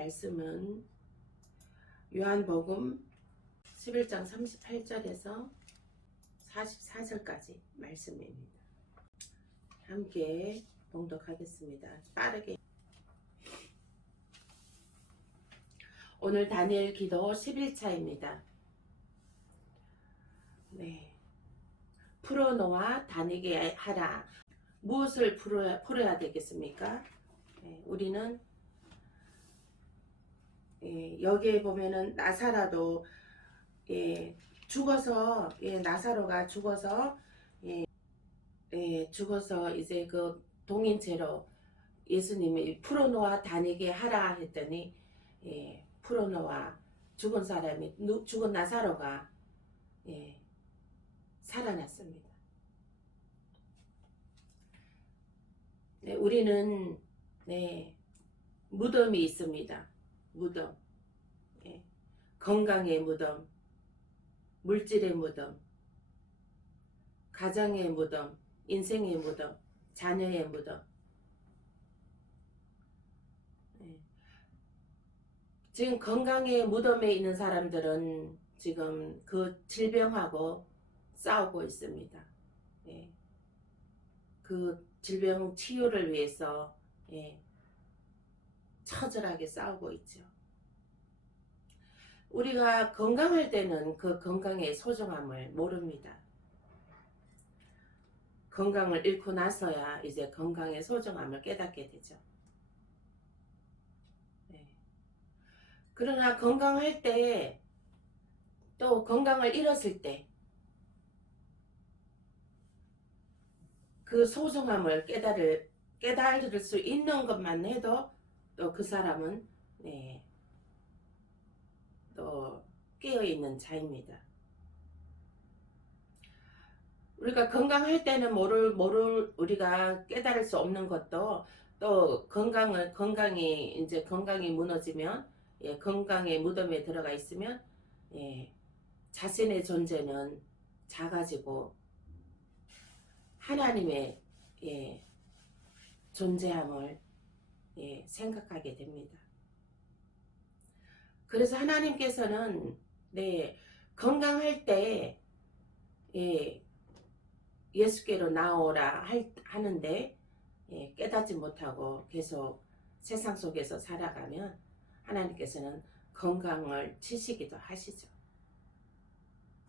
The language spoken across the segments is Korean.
말씀은 요한복음 11장 38절에서 44절까지 말씀입니다. 함께 봉독하겠습니다. 빠르게. 오늘 다니엘 기도 11차입니다. 네. 풀어놓아 다니게 하라. 무엇을 풀어야 되겠습니까? 네, 우리는 여기에 보면은 나사로도 죽어서 나사로가 죽어서 죽어서 이제 그 동인체로 예수님이 풀어놓아 다니게 하라 했더니 풀어놓아 죽은 사람이 죽은 나사로가 살아났습니다. 네, 우리는 무덤이 있습니다. 무덤, 건강의 무덤, 물질의 무덤, 가정의 무덤, 인생의 무덤, 자녀의 무덤. 지금 건강의 무덤에 있는 사람들은 지금 그 질병하고 싸우고 있습니다. 그 질병 치유를 위해서 처절하게 싸우고 있죠. 우리가 건강할 때는 그 건강의 소중함을 모릅니다. 건강을 잃고 나서야 이제 건강의 소중함을 깨닫게 되죠. 그러나 건강할 때, 또 건강을 잃었을 때 그 소중함을 깨달을 수 있는 것만 해도 또 그 사람은 또 깨어있는 자입니다. 우리가 건강할 때는 우리가 깨달을 수 없는 것도 또 건강이 무너지면 건강의 무덤에 들어가 있으면 자신의 존재는 작아지고 하나님의 존재함을 생각하게 됩니다. 그래서 하나님께서는 건강할 때 예수께로 나오라 하는데 깨닫지 못하고 계속 세상 속에서 살아가면 하나님께서는 건강을 치시기도 하시죠.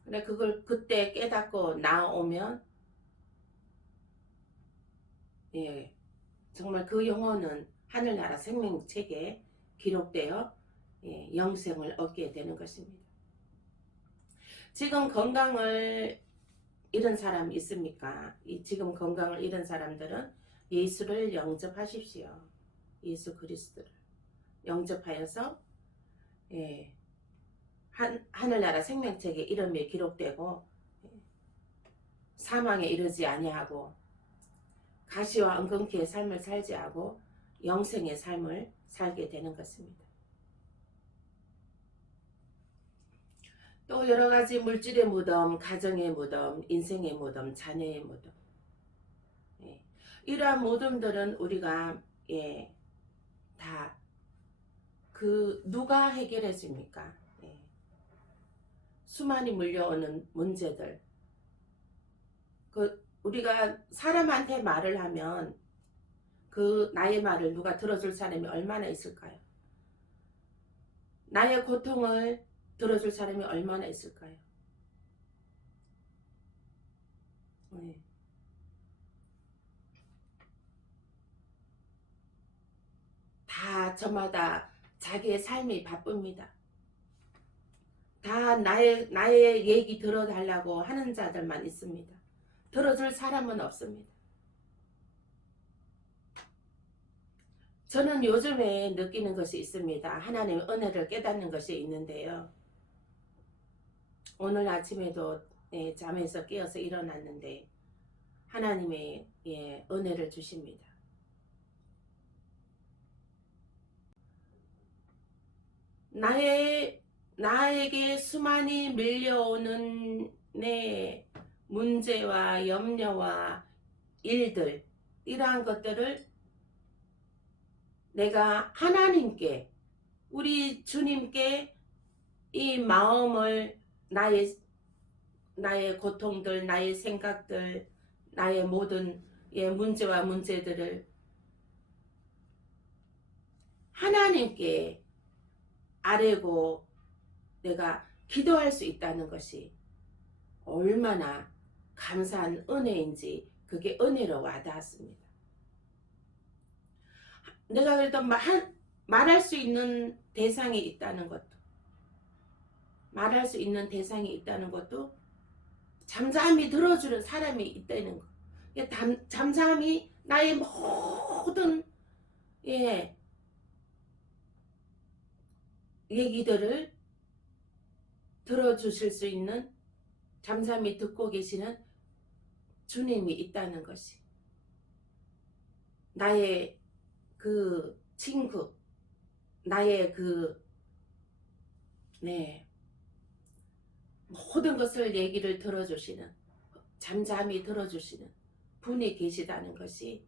근데 그걸 그때 깨닫고 나오면 정말 그 영혼은 하늘나라 생명책에 기록되어 영생을 얻게 되는 것입니다. 지금 건강을 잃은 사람 있습니까? 지금 건강을 잃은 사람들은 예수를 영접하십시오. 예수 그리스도를 영접하여서 하늘나라 생명책에 이름이 기록되고 사망에 이르지 아니하고 가시와 엉겅퀴의 삶을 살지 하고 영생의 삶을 살게 되는 것입니다. 또 여러가지 물질의 무덤, 가정의 무덤, 인생의 무덤, 자녀의 무덤, 이러한 무덤들은 우리가 다 누가 해결해 줍니까? 수많이 물려오는 문제들, 우리가 사람한테 말을 하면 나의 말을 누가 들어줄 사람이 얼마나 있을까요? 나의 고통을 들어줄 사람이 얼마나 있을까요? 다 저마다 자기의 삶이 바쁩니다. 다 나의 얘기 들어달라고 하는 자들만 있습니다. 들어줄 사람은 없습니다. 저는 요즘에 느끼는 것이 있습니다. 하나님의 은혜를 깨닫는 것이 있는데요. 오늘 아침에도 잠에서 깨어서 일어났는데 하나님의 은혜를 주십니다. 나에게 수많이 밀려오는 내 문제와 염려와 일들, 이러한 것들을 내가 하나님께 우리 주님께 이 마음을 나의 고통들, 나의 생각들, 나의 모든 문제와 문제들을 하나님께 아뢰고 내가 기도할 수 있다는 것이 얼마나 감사한 은혜인지 그게 은혜로 와닿았습니다. 내가 그래도 말할 수 있는 대상이 있다는 것도, 말할 수 있는 대상이 있다는 것도 잠잠히 들어주는 사람이 있다는 것. 잠잠히 나의 모든 얘기들을 들어주실 수 있는, 잠잠히 듣고 계시는 주님이 있다는 것이, 나의 그 친구, 나의 모든 것을 얘기를 들어주시는, 잠잠히 들어주시는 분이 계시다는 것이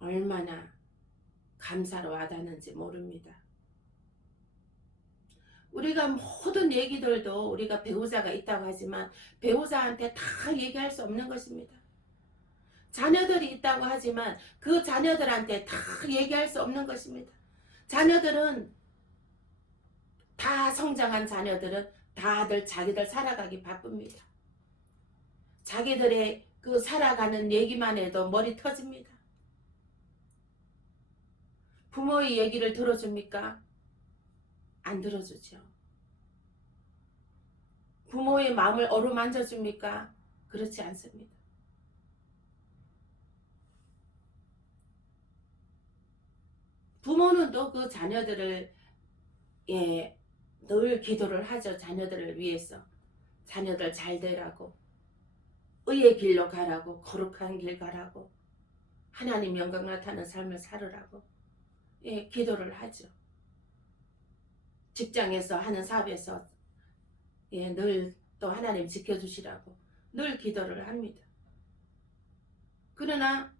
얼마나 감사로 와닿는지 모릅니다. 우리가 모든 얘기들도 우리가 배우자가 있다고 하지만 배우자한테 다 얘기할 수 없는 것입니다. 자녀들이 있다고 하지만 그 자녀들한테 다 얘기할 수 없는 것입니다. 자녀들은 다 성장한 자녀들은 다들 자기들 살아가기 바쁩니다. 자기들의 그 살아가는 얘기만 해도 머리 터집니다. 부모의 얘기를 들어줍니까? 안 들어주죠. 부모의 마음을 어루만져 줍니까? 그렇지 않습니다. 부모는 또 그 자녀들을 늘 기도를 하죠. 자녀들을 위해서. 자녀들 잘 되라고, 의의 길로 가라고, 거룩한 길 가라고, 하나님 영광 나타나는 삶을 살으라고 기도를 하죠. 직장에서 하는 사업에서 늘 또 하나님 지켜주시라고 늘 기도를 합니다. 그러나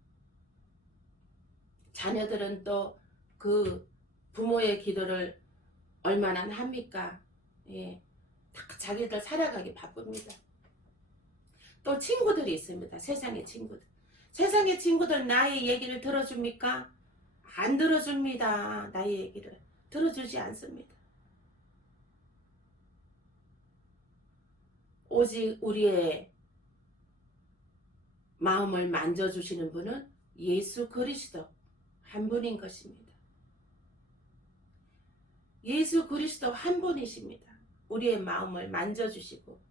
자녀들은 또 그 부모의 기도를 얼마나 합니까? 다 자기들 살아가기 바쁩니다. 또 친구들이 있습니다. 세상의 친구들. 세상의 친구들 나의 얘기를 들어줍니까? 안 들어줍니다. 나의 얘기를 들어주지 않습니다. 오직 우리의 마음을 만져주시는 분은 예수 그리스도 한 분인 것입니다. 예수 그리스도 한 분이십니다. 우리의 마음을 만져주시고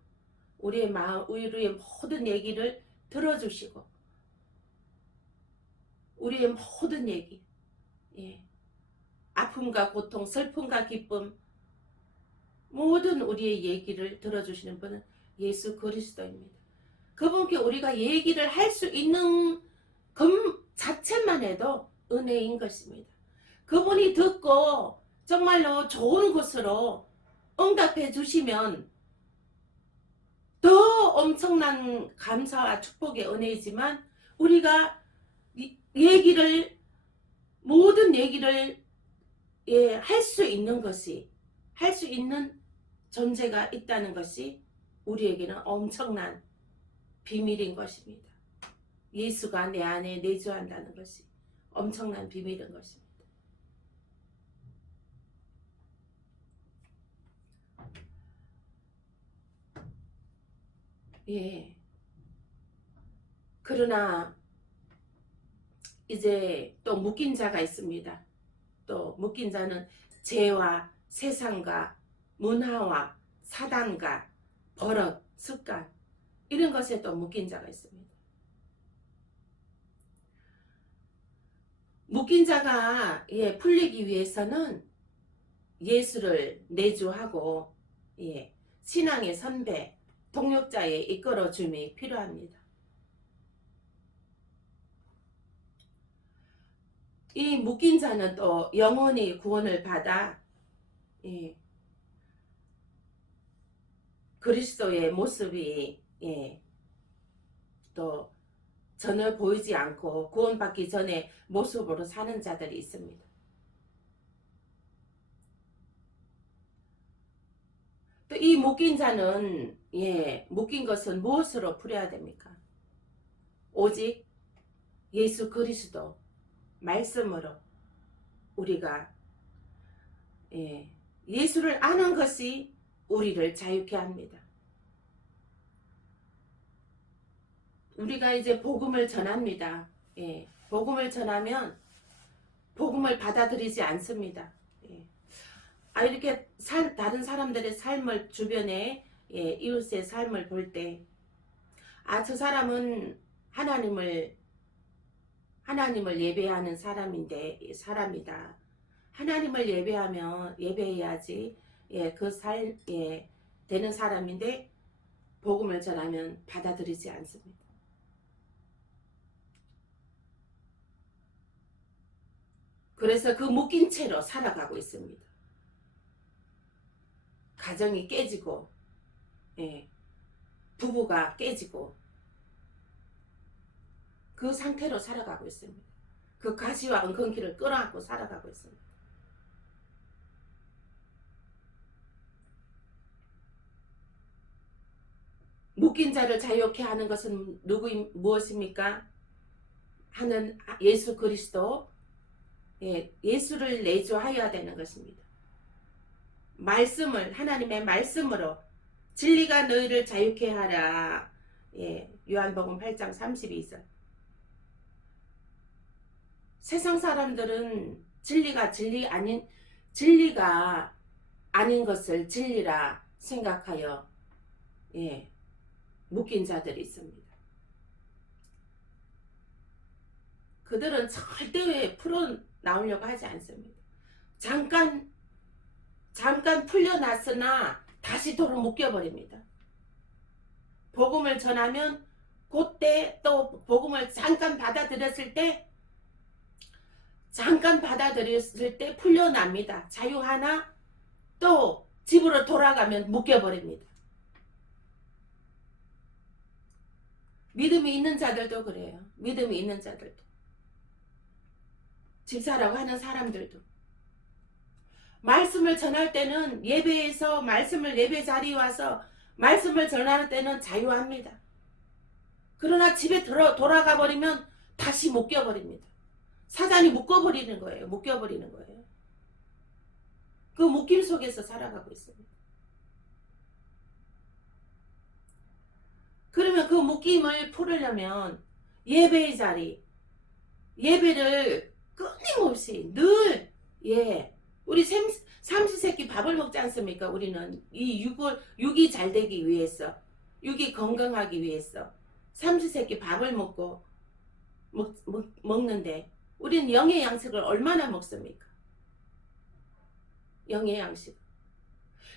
우리의 모든 얘기를 들어주시고 우리의 모든 얘기, 아픔과 고통, 슬픔과 기쁨, 모든 우리의 얘기를 들어주시는 분은 예수 그리스도입니다. 그분께 우리가 얘기를 할 수 있는 것 자체만 해도 은혜인 것입니다. 그분이 듣고 정말로 좋은 것으로 응답해 주시면 더 엄청난 감사와 축복의 은혜이지만 우리가 모든 얘기를 할 수 있는 것이, 할 수 있는 존재가 있다는 것이 우리에게는 엄청난 비밀인 것입니다. 예수가 내 안에 내주한다는 것이 엄청난 비밀인 것입니다. 그러나 이제 또 묶인 자가 있습니다. 또 묶인 자는 죄와 세상과 문화와 사단과 버릇, 습관 이런 것에 또 묶인 자가 있습니다. 묶인 자가 풀리기 위해서는 예수를 내주하고 신앙의 선배, 동역자의 이끌어줌이 필요합니다. 이 묶인 자는 또 영원히 구원을 받아 그리스도의 모습이 또 전혀 보이지 않고 구원받기 전에 모습으로 사는 자들이 있습니다. 이 묶인 자는 묶인 것은 무엇으로 풀어야 됩니까? 오직 예수 그리스도 말씀으로 우리가 예수를 아는 것이 우리를 자유케 합니다. 우리가 이제 복음을 전합니다. 복음을 전하면 복음을 받아들이지 않습니다. 이렇게 다른 사람들의 삶을 주변에 이웃의 삶을 볼 때 저 사람은 하나님을 예배하는 사람이다. 하나님을 예배해야지 그 되는 사람인데 복음을 전하면 받아들이지 않습니다. 그래서 그 묶인 채로 살아가고 있습니다. 가정이 깨지고 부부가 깨지고 그 상태로 살아가고 있습니다. 그 가시와 엉겅퀴를 끌어안고 살아가고 있습니다. 묶인 자를 자유케 하는 것은 무엇입니까? 하는 예수 그리스도, 예수를 내주하여야 되는 것입니다. 하나님의 말씀으로 진리가 너희를 자유케 하라. 요한복음 8장 32절. 세상 사람들은 진리가 아닌 것을 진리라 생각하여 묶인 자들이 있습니다. 그들은 절대 풀어 나오려고 하지 않습니다. 잠깐 풀려났으나 다시 도로 묶여버립니다. 복음을 전하면 그때 또 복음을 잠깐 받아들였을 때 풀려납니다. 자유하나 또 집으로 돌아가면 묶여버립니다. 믿음이 있는 자들도 그래요. 믿음이 있는 자들도. 집사라고 하는 사람들도. 말씀을 전할 때는 예배 자리에 와서 말씀을 전하는 때는 자유합니다. 그러나 집에 돌아가 버리면 다시 묶여버립니다. 사단이 묶어버리는 거예요. 묶여버리는 거예요. 그 묶임 속에서 살아가고 있습니다. 그러면 그 묶임을 풀으려면 예배의 자리, 예배를 끊임없이 늘 우리 삼시세끼 밥을 먹지 않습니까? 우리는 이 육이 잘 되기 위해서, 육이 건강하기 위해서 삼시세끼 밥을 먹는데 우리는 영의 양식을 얼마나 먹습니까? 영의 양식.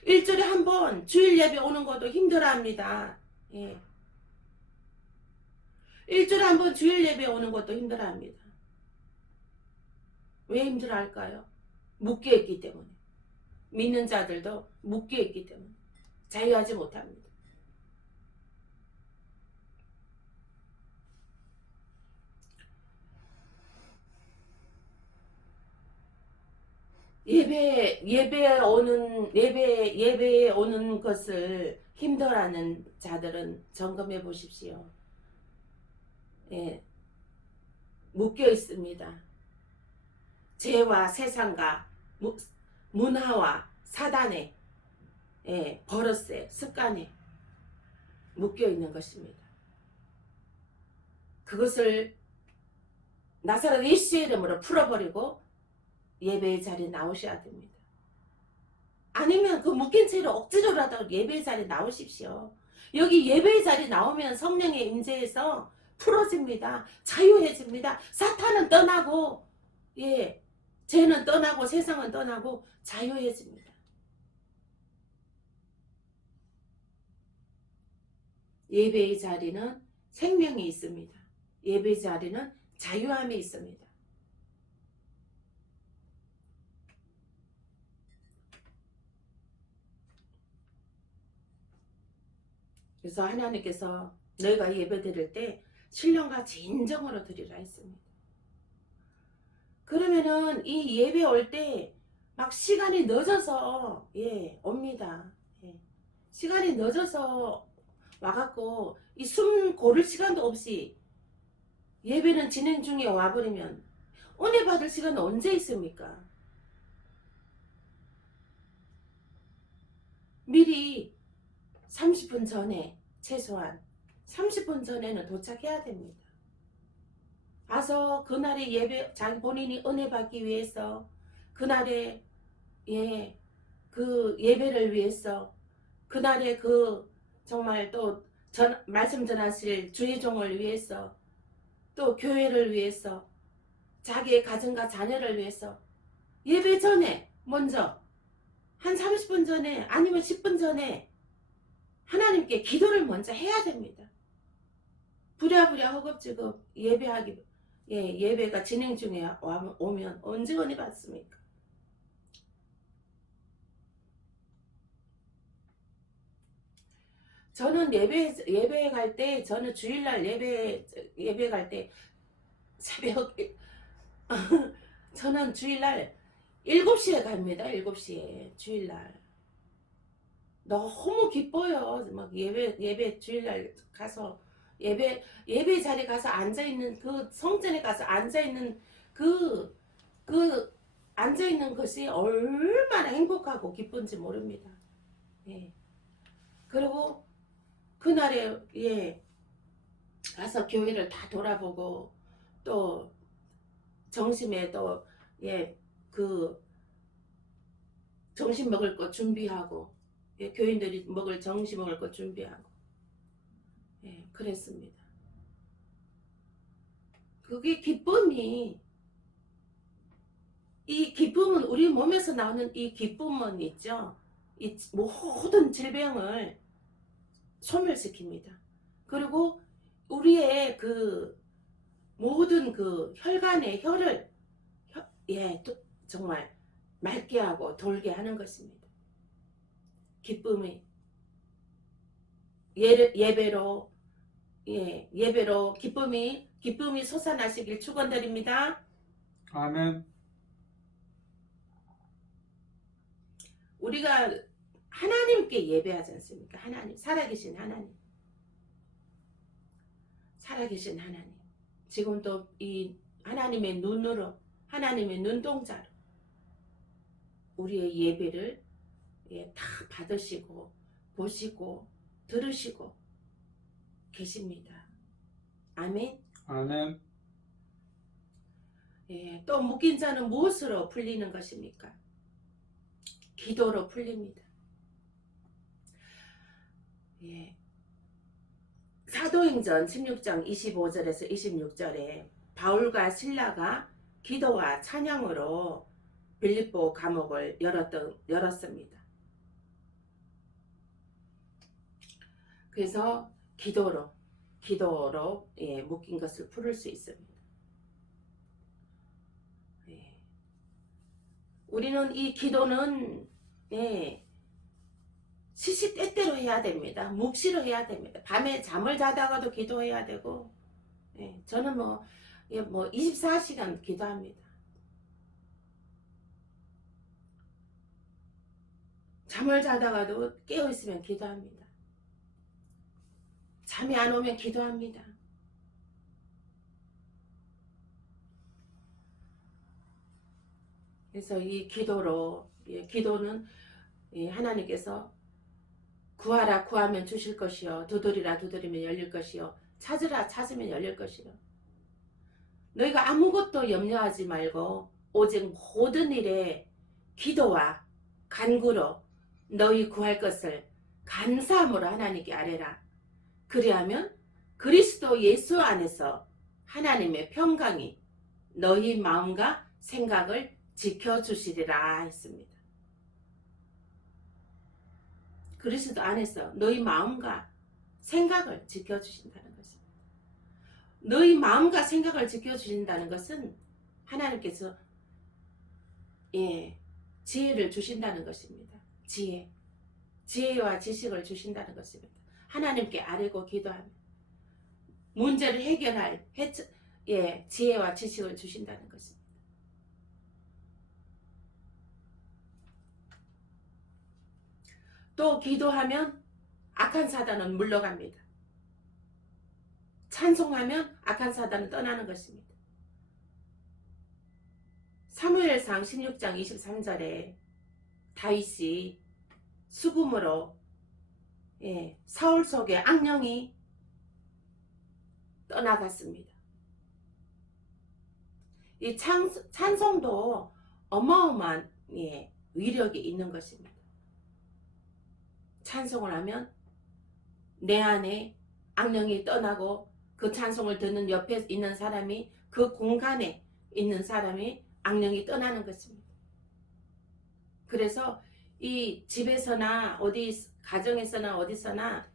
일주일에 한 번 주일 예배 오는 것도 힘들어합니다. 일주일에 한 번 주일 예배 오는 것도 힘들어합니다. 왜 힘들어할까요? 묶여있기 때문에. 믿는 자들도 묶여있기 때문에 자유하지 못합니다. 예배에 오는 것을 힘들어하는 자들은 점검해 보십시오. 묶여 있습니다. 죄와 세상과 문화와 사단의 버릇에, 습관에 묶여 있는 것입니다. 그것을 나사렛 예수의 이름으로 풀어버리고 예배의 자리에 나오셔야 됩니다. 아니면 그 묶인 채로 억지로라도 예배의 자리에 나오십시오. 여기 예배의 자리에 나오면 성령의 임재에서 풀어집니다. 자유해집니다. 사탄은 떠나고 죄는 떠나고 세상은 떠나고 자유해집니다. 예배의 자리는 생명이 있습니다. 예배의 자리는 자유함이 있습니다. 그래서 하나님께서 너희가 예배 드릴 때 신령과 진정으로 드리라 했습니다. 그러면은 이 예배 올 때 막 시간이 늦어서 옵니다. 시간이 늦어서 와갖고 이 숨 고를 시간도 없이 예배는 진행 중에 와버리면 은혜 받을 시간은 언제 있습니까? 미리 30분 전에 최소한 30분 전에는 도착해야 됩니다. 와서 그날의 예배 자기 본인이 은혜 받기 위해서 그날의 그 예배를 위해서 그날의 그 정말 또 말씀 전하실 주의 종을 위해서 또 교회를 위해서 자기의 가정과 자녀를 위해서 예배 전에 먼저 한 30분 전에 아니면 10분 전에 하나님께 기도를 먼저 해야 됩니다. 부랴부랴 허겁지겁 예배가 진행 중에 오면 언제 은혜 받습니까? 저는 예배 갈 때 저는 주일날 예배 갈 때 새벽 저는 주일날 7시에 갑니다. 7시에 주일날 너무 기뻐요. 막 예배 주일날 가서 예배 자리 가서 앉아 있는 그 성전에 가서 앉아 있는 그 앉아 있는 것이 얼마나 행복하고 기쁜지 모릅니다. 예. 그리고 그날에 가서 교회를 다 돌아보고 또 점심에 그 점심 먹을 거 준비하고 교인들이 점심 먹을 거 준비하고 그랬습니다. 그게 이 기쁨은 우리 몸에서 나오는 이 기쁨은 있죠. 이 모든 질병을 소멸시킵니다. 그리고 우리의 그 모든 그 혈관의 혈을 정말 맑게 하고 돌게 하는 것입니다. 기쁨이 예배로 기쁨이 솟아나시길 축원드립니다. 아멘. 우리가 하나님께 예배하지 않습니까? 하나님, 살아계신 하나님. 지금도 이 하나님의 눈으로, 하나님의 눈동자로 우리의 예배를 다 받으시고 보시고 들으시고 계십니다. 아멘. 아멘. 또 묶인 자는 무엇으로 풀리는 것입니까? 기도로 풀립니다. 사도행전 16장 25절에서 26절에 바울과 실라가 기도와 찬양으로 빌립보 감옥을 열었습니다. 그래서 기도로 묶인 것을 풀을 수 있습니다. 우리는 이 기도는 시시때때로 해야 됩니다. 묵시로 해야 됩니다. 밤에 잠을 자다가도 기도해야 되고 저는 24시간 기도합니다. 잠을 자다가도 깨어있으면 기도합니다. 잠이 안 오면 기도합니다. 그래서 이 기도는 하나님께서 구하라 구하면 주실 것이요 두드리라 두드리면 열릴 것이요 찾으라 찾으면 열릴 것이요. 너희가 아무것도 염려하지 말고 오직 모든 일에 기도와 간구로 너희 구할 것을 감사함으로 하나님께 아뢰라. 그리하면 그리스도 예수 안에서 하나님의 평강이 너희 마음과 생각을 지켜주시리라 했습니다. 그리스도 안에서 너희 마음과 생각을 지켜주신다는 것입니다. 너희 마음과 생각을 지켜주신다는 것은 하나님께서 지혜를 주신다는 것입니다. 지혜와 지식을 주신다는 것입니다. 하나님께 아뢰고 기도하면 문제를 해결할 지혜와 지식을 주신다는 것입니다. 또 기도하면 악한 사단은 물러갑니다. 찬송하면 악한 사단은 떠나는 것입니다. 사무엘상 16장 23절에 다윗이 수금으로 사울 속에 악령이 떠나갔습니다. 이 찬송도 어마어마한 위력이 있는 것입니다. 찬송을 하면 내 안에 악령이 떠나고 그 찬송을 듣는 옆에 있는 사람이, 그 공간에 있는 사람이 악령이 떠나는 것입니다. 그래서 이 집에서나 어디 가정에서나 어디서나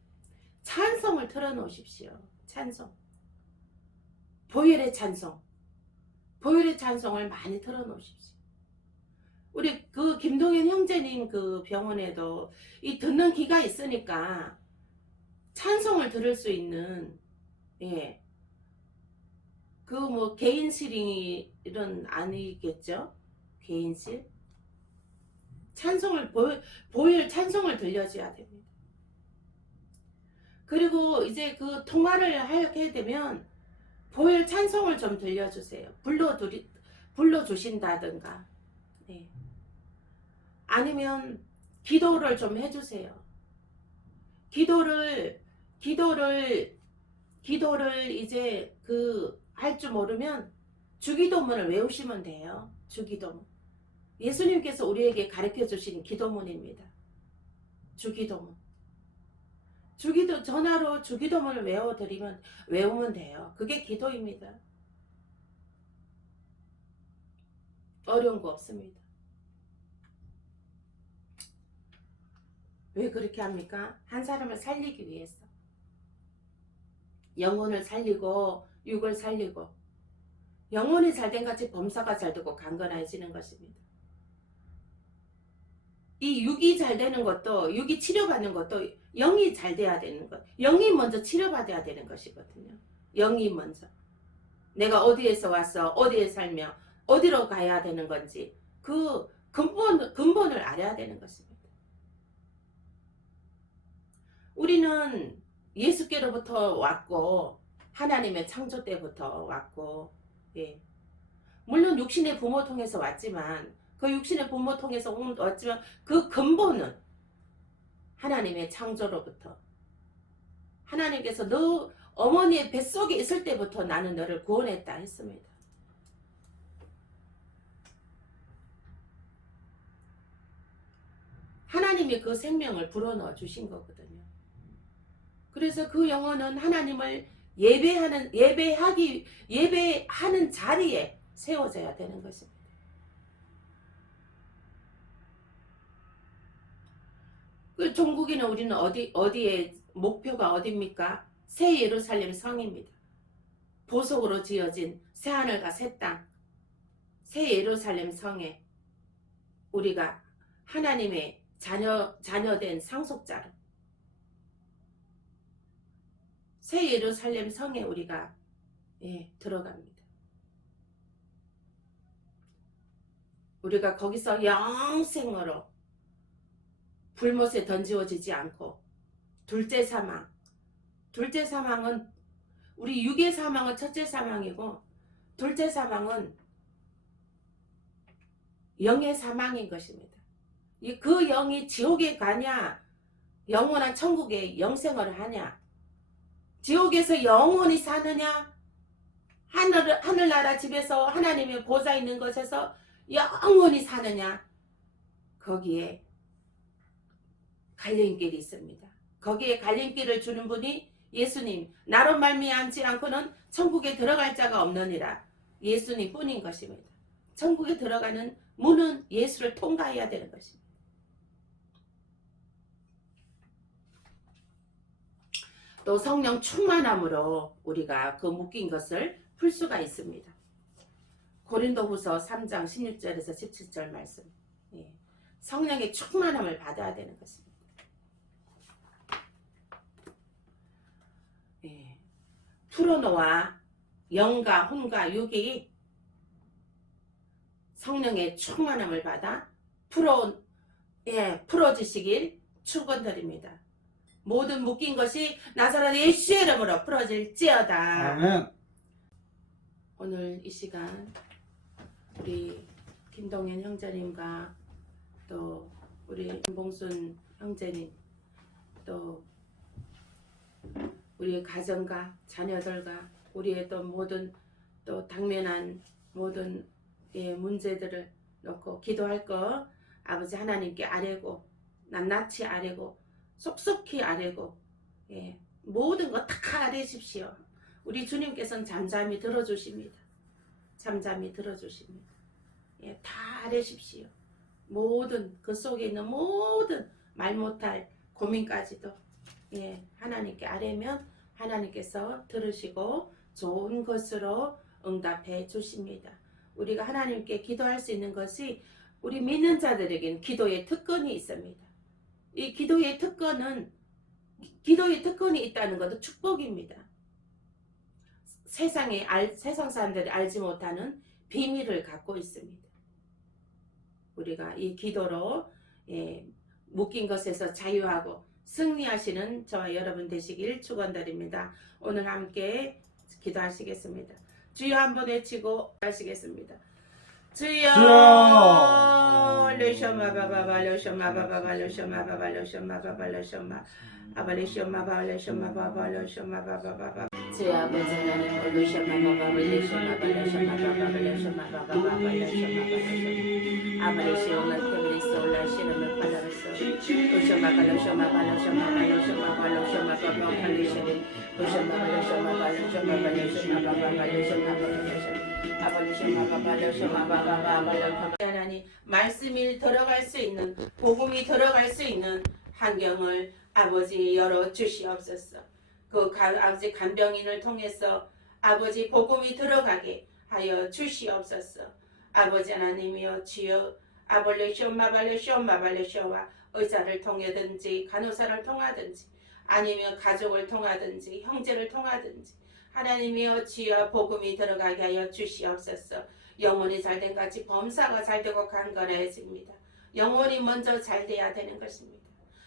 찬송을 틀어놓으십시오. 찬송. 보혈의 찬송. 보혈의 찬송을 많이 틀어놓으십시오. 우리 그 김동현 형제님 그 병원에도 이 듣는 귀가 있으니까 찬송을 들을 수 있는 그 뭐 개인실은 아니겠죠? 개인실. 찬송을 보혈 찬송을 들려줘야 됩니다. 그리고 이제 그 통화를 하게 되면 보혈 찬송을 좀 들려주세요. 불러주신다든가 아니면 기도를 좀 해주세요. 기도를 이제 그 할 줄 모르면 주기도문을 외우시면 돼요. 주기도문. 예수님께서 우리에게 가르쳐 주신 기도문입니다. 주기도문. 전화로 주기도문을 외우면 돼요. 그게 기도입니다. 어려운 거 없습니다. 왜 그렇게 합니까? 한 사람을 살리기 위해서. 영혼을 살리고 육을 살리고, 영혼이 잘된 같이 범사가 잘되고 강건해지는 것입니다. 이 육이 잘 되는 것도, 육이 치료받는 것도 영이 잘 돼야 되는 것. 영이 먼저 치료받아야 되는 것이거든요. 영이 먼저. 내가 어디에서 왔어, 어디에 살며 어디로 가야 되는 건지 그 근본을 알아야 되는 것입니다. 우리는 예수께로부터 왔고, 하나님의 창조 때부터 왔고, 물론 육신의 부모 통해서 왔지만, 그 육신의 부모 통해서 왔지만 그 근본은 하나님의 창조로부터, 하나님께서 너 어머니의 뱃속에 있을 때부터 나는 너를 구원했다 했습니다. 하나님이 그 생명을 불어넣어 주신 거거든요. 그래서 그 영혼은 하나님을 예배하는 자리에 세워져야 되는 것입니다. 그 종국이는 우리는 어디에 목표가 어디입니까? 새 예루살렘 성입니다. 보석으로 지어진 새 하늘과 새 땅, 새 예루살렘 성에 우리가 하나님의 자녀된 상속자로, 새 예루살렘 성에 우리가 들어갑니다. 우리가 거기서 영생으로 불못에 던지워지지 않고, 둘째 사망은 우리 육의 사망은 첫째 사망이고, 둘째 사망은 영의 사망인 것입니다. 그 영이 지옥에 가냐, 영원한 천국에 영생을 하냐, 지옥에서 영원히 사느냐, 하늘나라 집에서 하나님의 보좌 있는 곳에서 영원히 사느냐, 거기에 갈림길이 있습니다. 거기에 갈림길을 주는 분이 예수님, 나로 말미암지 않고는 천국에 들어갈 자가 없느니라. 예수님 뿐인 것입니다. 천국에 들어가는 문은 예수를 통과해야 되는 것입니다. 또 성령 충만함으로 우리가 그 묶인 것을 풀 수가 있습니다. 고린도후서 3장 16절에서 17절 말씀. 성령의 충만함을 받아야 되는 것입니다. 풀어놓아 영과 혼과 육이 성령의 충만함을 받아 풀어주시길 축원드립니다. 모든 묶인 것이 나사렛 예수의 이름으로 풀어질지어다. 아멘. 오늘 이 시간 우리 김동현 형제님과 또 우리 김봉순 형제님 또 우리의 가정과 자녀들과 우리의 또 모든 또 당면한 모든 문제들을 놓고 기도할 거 아버지 하나님께 아뢰고 낱낱이 아뢰고 속속히 아뢰고 모든 거 다 아뢰십시오. 우리 주님께서는 잠잠히 들어주십니다. 잠잠히 들어주십니다. 다 아뢰십시오. 모든 그 속에 있는 모든 말 못할 고민까지도 하나님께 아뢰면 하나님께서 들으시고 좋은 것으로 응답해 주십니다. 우리가 하나님께 기도할 수 있는 것이 우리 믿는 자들에게는 기도의 특권이 있습니다. 이 기도의 특권이 있다는 것도 축복입니다. 세상 사람들이 알지 못하는 비밀을 갖고 있습니다. 우리가 이 기도로 묶인 것에서 자유하고 승리하시는 저와 여러분 되시길 축원드립니다. 오늘 함께 기도하시겠습니다. 주여 한번 외치고 하시겠습니다. 주여 르쇼마바바바 르쇼마바바바 르쇼마바바 르쇼마바바 르쇼마 아발레쇼마바 르쇼마바바 르쇼마바바바 주여 아버지 하나님 르쇼마바바 르쇼마바 르쇼마바바 르쇼마바바바 르쇼마바 아발레쇼마 케브리솔라 시르메 팔라르소 르쇼마바 르쇼마바 르쇼마바 르쇼마바 르쇼마바바 팔리시리 르쇼마바 르쇼마바 르쇼마바 르쇼마바바 르쇼마바 하나님 말씀이 들어갈 수 있는 복음이 들어갈 수 있는 환경을 아버지 열어 주시옵소서. 그 아버지 간병인을 통해서 아버지 복음이 들어가게 하여 주시옵소서. 아버지 하나님이여 주여 아볼레쇼마발레쇼마발레쇼와 의사를 통하든지 간호사를 통하든지 아니면 가족을 통하든지 형제를 통하든지 하나님이여 주여 복음이 들어가게 하여 주시옵소서. 영혼이 잘된 같이 범사가 잘되고 간건해집니다. 영혼이 먼저 잘돼야 되는 것입니다.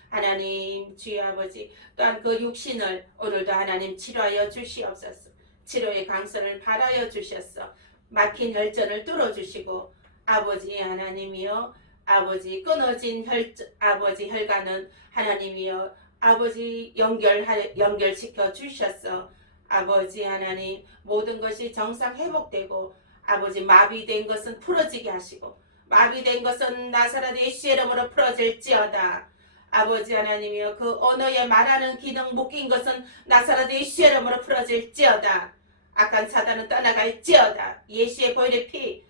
하나님 주여 아버지 또한 그 육신을 오늘도 하나님 치료하여 주시옵소서. 치료의 강선을 바라여 주셨어. 막힌 혈전을 뚫어주시고 아버지 하나님이여 아버지 끊어진 혈관은 하나님이여 아버지 연결시켜 주셨어. 아버지 하나님 모든 것이 정상 회복되고 아버지 마비된 것은 풀어지게 하시고 마비된 것은 나사렛 예수의 이름으로 풀어질지어다. 아버지 하나님이여 그 언어에 말하는 기능 묶인 것은 나사렛 예수의 이름으로 풀어질지어다. 악한 사단은 떠나갈지어다. 예수의 보혈의 피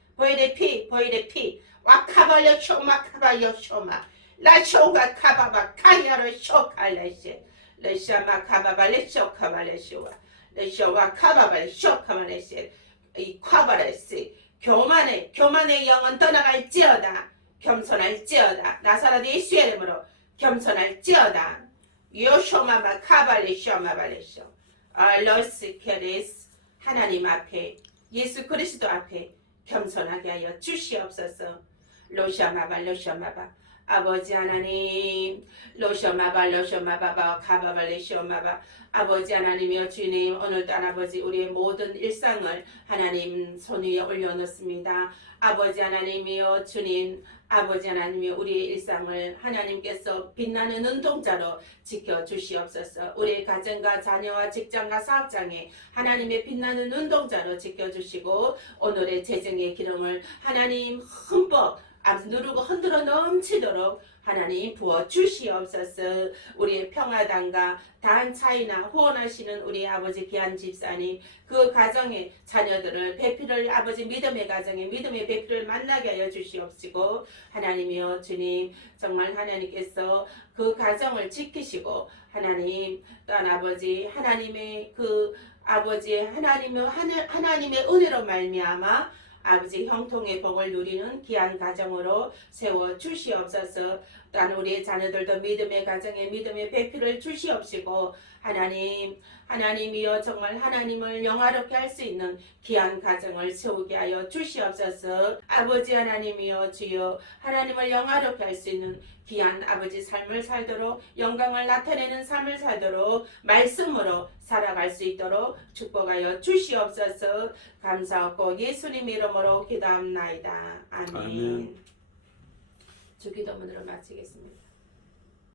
와카발려 쇼마 카발려 쇼마 라쇼가 카바바 카야로 쇼칼레시 레샤마 카바발레 쇼카발레쇼와 레쇼와 카바발레 쇼카발레시 이 카바레시 교만의 영은 떠나갈지어다. 겸손할지어다. 나사렛 예수의 이름으로 겸손할지어다. 요쇼마바 카발레 쇼마발레쇼 알로스케레스 하나님 앞에 예수 그리스도 앞에 겸손하게 하여 주시옵소서. 로샤마바 아버지 하나님 로샤마바 카바발레쇼마바 아버지 하나님이여 주님 오늘도 아버지 우리의 모든 일상을 하나님 손 위에 올려놓습니다. 아버지 하나님이여 주님 아버지 하나님이여 우리의 일상을 하나님께서 빛나는 눈동자로 지켜주시옵소서. 우리의 가정과 자녀와 직장과 사업장에 하나님의 빛나는 눈동자로 지켜주시고 오늘의 재정의 기름을 하나님 흠뻑 누르고 흔들어 넘치도록 하나님 부어 주시옵소서. 우리의 평화당과 단 차이나 후원하시는 우리 아버지 귀한 집사님 그 가정의 자녀들을 배필을 아버지 믿음의 가정에 믿음의 배필을 만나게 하여 주시옵시고 하나님이여 주님 정말 하나님께서 그 가정을 지키시고 하나님 또한 아버지 하나님의 그 아버지 하나님의 은혜로 말미암아 아버지 형통의 복을 누리는 귀한 가정으로 세워 주시옵소서. 또한 우리의 자녀들도 믿음의 가정에 믿음의 배필을 주시옵시고 하나님이여 정말 하나님을 영화롭게 할 수 있는 귀한 가정을 세우게 하여 주시옵소서. 아버지 하나님이여 주여 하나님을 영화롭게 할 수 있는 귀한 아버지 삶을 살도록 영광을 나타내는 삶을 살도록 말씀으로 살아갈 수 있도록 축복하여 주시옵소서. 감사하고 예수님 이름으로 기도합나이다. 아멘. 아멘. 주기도문으로 마치겠습니다.